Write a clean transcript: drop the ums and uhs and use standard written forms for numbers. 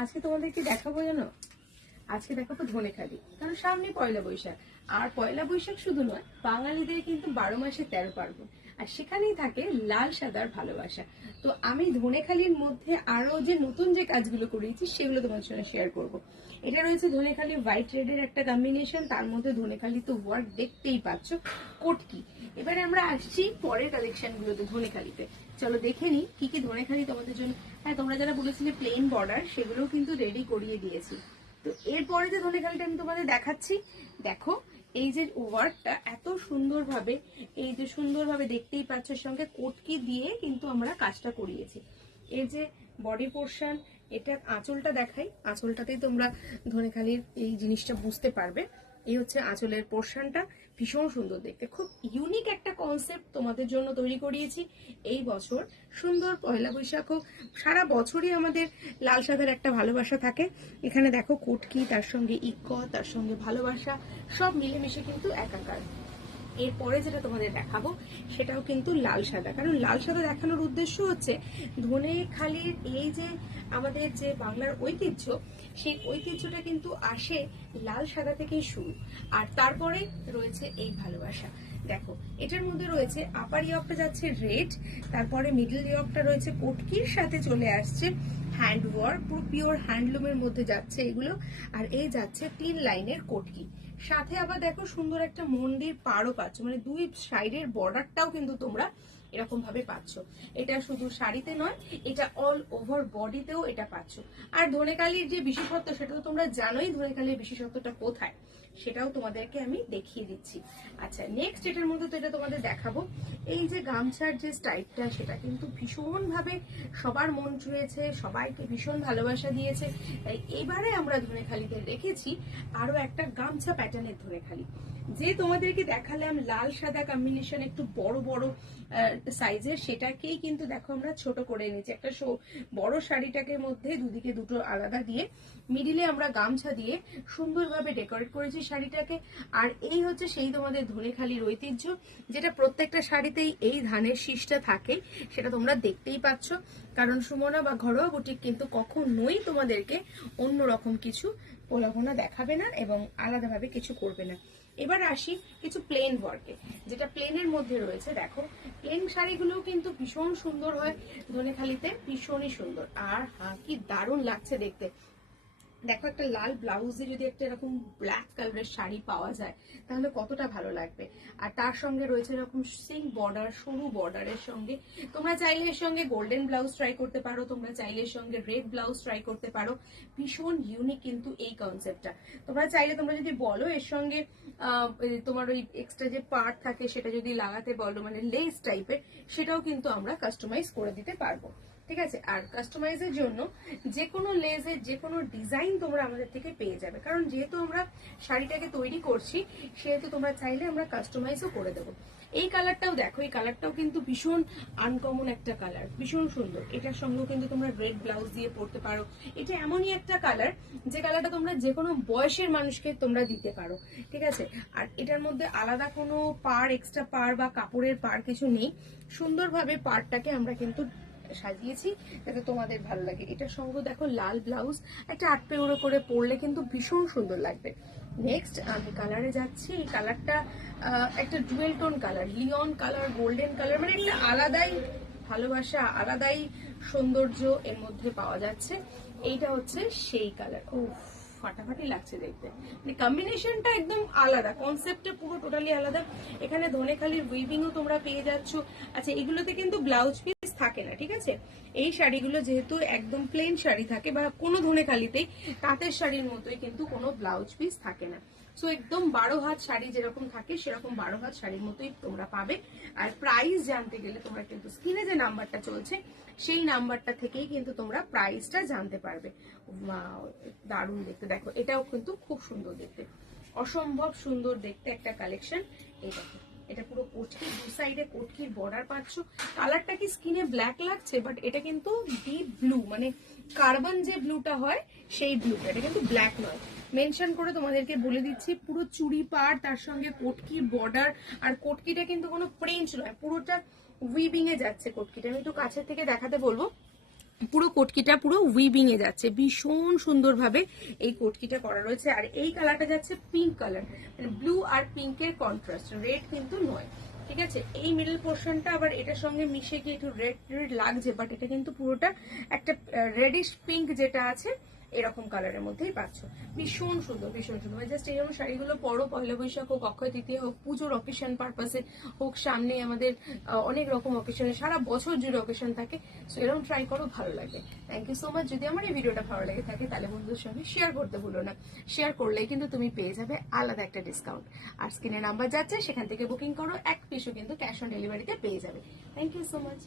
আজকে তোমাদেরকে দেখাবো জানো, আজকে দেখাবো ধনেখালি। কারণ সামনে পয়লা বৈশাখ, আর পয়লা বৈশাখ শুধু নয়, বাঙালিদের কিন্তু 12 মাসে 13 পার্বণ, আর সেখানেই থাকে লাল সাদার ভালোবাসা। তো আমি ধনেখালির মধ্যে আরো যে নতুন যে কাজগুলো করেছি সেগুলো তোমার সঙ্গে শেয়ার করব। এটা রয়েছে ধনেখালি হোয়াইট রেডের একটা কম্বিনেশন, তার মধ্যে ধনেখালি তো ওয়ার্ক দেখতেই পাচ্ছ, কোটকি। এবারে আমরা আসছি পরের কালেকশন গুলোতে ধনেখালিতে। চলো দেখে নি কি কি ধনেখালি তোমাদের জন্য। হ্যাঁ, তোমরা যারা বলেছিলে প্লেন বর্ডার, সেগুলোও কিন্তু রেডি করিয়ে দিয়েছি। তো এরপরে যে ধনেখালিটা আমি তোমাদের দেখাচ্ছি, দেখো এই যে ওয়ার্কটা এত সুন্দরভাবে, এই যে সুন্দরভাবে দেখতেই পাচ্ছ, সঙ্গে কোটকি দিয়ে কিন্তু আমরা কাজটা করিয়েছি। এই যে বডি পোর্শন, এটা আঁচলটা দেখাই, আঁচলটাতেই তোমরা ধনেখালির এই জিনিসটা বুঝতে পারবে। এই হচ্ছে আঁচলের পোর্শনটা, ভীষণ সুন্দর দেখতে, খুব ইউনিক একটা কনসেপ্ট তোমাদের জন্য তৈরি করিয়েছি এই বছর। সুন্দর পয়লা বৈশাখ হোক, সারা বছরই আমাদের লাল সাদার একটা ভালোবাসা থাকে। এখানে দেখো কোটকি, তার সঙ্গে ইক্ক, তার সঙ্গে ভালোবাসা, সব মিলেমিশে কিন্তু একাকার। এরপরে যেটা তোমাদের দেখাবো সেটাও কিন্তু লাল সাদা, কারণ লাল সাদা দেখানোর উদ্দেশ্য হচ্ছে ধনেখালির এই যে আমাদের যে বাংলার ঐতিহ্য, সেই ঐতিহ্যটা কিন্তু আসে লাল সাদা থেকেই শুরু, আর তারপরে রয়েছে এই ভালোবাসা। দেখো এটার মধ্যে রয়েছে আপার ইয়কটা যাচ্ছে রেড, তারপরে মিডল ইয়কটা রয়েছে কোটকির সাথে চলে আসছে হ্যান্ড ওয়ার্ক, পুরো পিওর হ্যান্ডলুমের মধ্যে যাচ্ছে এগুলো, আর এই যাচ্ছে 3 লাইনের কোটকি। সাথে আবার দেখো সুন্দর একটা মন্দির পাড়ও পাচ্ছ, মানে দুই সাইডের বর্ডারটাও কিন্তু তোমরা এরকম ভাবে পাচ্ছ। এটা শুধু শাড়িতে নয়, এটা অল ওভার বডিতেও এটা পাচ্ছ। আর ধনেখালির যে বিশেষত্ব সেটা তো তোমরা জানোই, ধনেখালির বিশেষত্বটা কোথায় সেটাও তোমাদেরকে আমি দেখিয়ে দিচ্ছি। আচ্ছা, নেক্সট এটার মধ্যে তো এটা তোমাদের দেখাবো, এই যে গামছার যে স্টাইলটা, সেটা কিন্তু ভীষণ ভাবে সবার মন ছুঁয়েছে, সবাইকে ভীষণ ভালোবাসা দিয়েছে। তাই এবারে আমরা ধনেখালিতে রেখেছি আরো একটা গামছা প্যাটার্নের ধনেখালি। যে তোমাদেরকে দেখালাম লাল সাদা কম্বিনেশন একটু বড় বড় সাইজের, সেটাকেই কিন্তু দেখো আমরা ছোট করে এনেছি। একটা বড় শাড়িটাকে মধ্যে দুদিকে দুটো আলাদা দিয়ে, মিডিলে আমরা গামছা দিয়ে সুন্দরভাবে ডেকোরেট করেছি শাড়িটাকে। আর এই হচ্ছে সেই তোমাদের ধনেখালির ঐতিহ্য, যেটা প্রত্যেকটা শাড়িতেই এই ধানের শীষটা থাকে, সেটা তোমরা দেখতেই পাচ্ছ। কারণ সুমনা বা ঘরোয়া বুটিক কিন্তু কখনোই তোমাদেরকে অন্যরকম কিছু প্রলোভনা দেখাবে না এবং আলাদাভাবে কিছু করবে না। এবার আসি কিছু প্লেন ওয়ার্কে, যেটা প্লেনের মধ্যে রয়েছে। দেখো প্লেন শাড়িগুলো কিন্তু ভীষণ সুন্দর হয় ধনেখালিতে, ভীষণই সুন্দর। আর হ্যাঁ, কি দারুণ লাগছে দেখতে। দেখো একটা লাল ব্লাউজে যদি একটা এরকম ব্ল্যাক কালারের শাড়ি পাওয়া যায় তাহলে কতটা ভালো লাগবে। আর তার সঙ্গে রয়েছে এরকম সিঙ্ক বর্ডার, সরু বর্ডারের সঙ্গে। তোমরা চাইলে এর সঙ্গে গোল্ডেন ব্লাউজ ট্রাই করতে পারো, তোমরা চাইলে এর সঙ্গে রেড ব্লাউজ ট্রাই করতে পারো। ভীষণ ইউনিক কিন্তু এই কনসেপ্টটা। তোমরা চাইলে, তোমরা যদি বলো এর সঙ্গে তোমার ওই এক্সট্রা যে পার্ট থাকে সেটা যদি লাগাতে বলো, মানে লেস টাইপের, সেটাও কিন্তু আমরা কাস্টমাইজ করে দিতে পারবো। ঠিক আছে, আর কাস্টমাইজের জন্য যে কোনো লেজের যে কোনো ডিজাইন তোমরা আমাদের থেকে পেয়ে যাবে, কারণ যেহেতু আমরা শাড়িটাকে তৈরি করছি সেহেতু তোমরা চাইলে আমরা কাস্টমাইজও করে দেবো। এই কালারটাও দেখো, এই কালারটাও কিন্তু ভীষণ আনকমন একটা কালার, ভীষণ সুন্দর। এটার সঙ্গেও কিন্তু তোমরা রেড ব্লাউজ দিয়ে পরতে পারো। এটা এমনই একটা কালার যে কালারটা তোমরা যে কোনো বয়সের মানুষকে তোমরা দিতে পারো। ঠিক আছে, আর এটার মধ্যে আলাদা কোনো পাড়, এক্সট্রা পাড় বা কাপড়ের পাড় কিছু নেই। সুন্দরভাবে পাড়টাকে আমরা কিন্তু সাজিয়েছি যাতে তোমাদের ভালো লাগে। এটার সঙ্গে দেখো লাল ব্লাউজ, একটা 8 পেউরো করে পরলে কিন্তু ভীষণ সুন্দর লাগবে। নেক্সট আমি কালারে যাচ্ছি। এই কালারটা একটা ডুয়েল টোন কালার, লিওন কালার, গোল্ডেন কালার, মানে একটা আলাদাই ভালোবাসা, আলাদাই সৌন্দর্য এর মধ্যে পাওয়া যাচ্ছে। এইটা হচ্ছে সেই কালার। ও ফাটাফাটি লাগছে দেখতে, মানে কম্বিনেশনটা একদম আলাদা, কনসেপ্টটা পুরো টোটালি আলাদা। এখানে ধনেখালির উইভিংও তোমরা পেয়ে যাচ্ছ। আচ্ছা, এগুলোতে কিন্তু ব্লাউজ পিস থাকে না, ঠিক আছে। এই শাড়িগুলো যেহেতু একদম প্লেন শাড়ি থাকে, বা কোনো ধনেখালিতেই তাঁতের শাড়ির মতোই কিন্তু কোনো ব্লাউজ পিস থাকে না। সো একদম 12 হাত শাড়ি যেরকম থাকে সেরকম 12 হাত শাড়ির মতোই তোমরা পাবে। আর প্রাইস জানতে গেলে তোমরা কিন্তু স্ক্রিনে যে নাম্বারটা চলছে সেই নাম্বারটা থেকেই কিন্তু তোমরা প্রাইসটা জানতে পারবে। ওয়াও, দারুণ দেখতে। দেখো এটাও কিন্তু খুব সুন্দর দেখতে, অসম্ভব সুন্দর দেখতে একটা কালেকশন। এই দেখো, এটা পুরো কোটকি, দু সাইডে কোটকির বর্ডার পাচ্ছ। কালারটা কি স্কিনে ব্ল্যাক লাগছে, বাট এটা কিন্তু ডিপ ব্লু, মানে কার্বন যে ব্লুটা হয় সেই ব্লুটা, এটা কিন্তু ব্ল্যাক নয়। মেনশন করে তোমাদেরকে বলে দিচ্ছি, পুরো চুড়ি পাড়, তার সঙ্গে কোটকি বর্ডার। আর কোটকিটা কিন্তু কোনো প্রিন্ট নয়, পুরোটা উইভিং এ যাচ্ছে কোটকিটা। আমি একটু কাছের থেকে দেখাতে বলবো। পুরো কোটকিটা পুরো উইভিং এ যাচ্ছে, ভীষণ সুন্দরভাবে এই কোটকিটা করা রয়েছে। আর এই কালারটা যাচ্ছে পিঙ্ক কালার, মানে ব্লু আর পিঙ্কের কন্ট্রাস্ট, রেড কিন্তু নয়, ঠিক আছে। এই মিডল পোর্শনটা আবার এটার সঙ্গে মিশে গিয়ে একটু রেড রেড লাগছে, বাট এটা কিন্তু পুরোটা একটা রেডিশ পিঙ্ক যেটা আছে এরকম কালারের মধ্যেই পাচ্ছ। ভীষণ সুন্দর, ভীষণ সুন্দর। জাস্ট এই রকম শাড়িগুলো পরো, পয়লা বৈশাখ হোক, অক্ষয় তৃতীয়া হোক, পুজোর অকেশন পারপাসে হোক, সামনে আমাদের অনেক রকম অকেশনে, সারা বছর জুড়ে অকেশন থাকে। সো এরকম ট্রাই করো, ভালো লাগে। Thank you so much. যদি আমার এই ভিডিওটা ভালো লেগে থাকে তাহলে বন্ধুদের সঙ্গে শেয়ার করতে ভুলো না। শেয়ার করলে কিন্তু তুমি পেয়ে যাবে আলাদা একটা ডিসকাউন্ট। আর স্ক্রিনে নাম্বার যাচ্ছে, সেখান থেকে বুকিং করো, এক পিসও কিন্তু ক্যাশ অন ডেলিভারিতে পেয়ে যাবে। Thank you so much.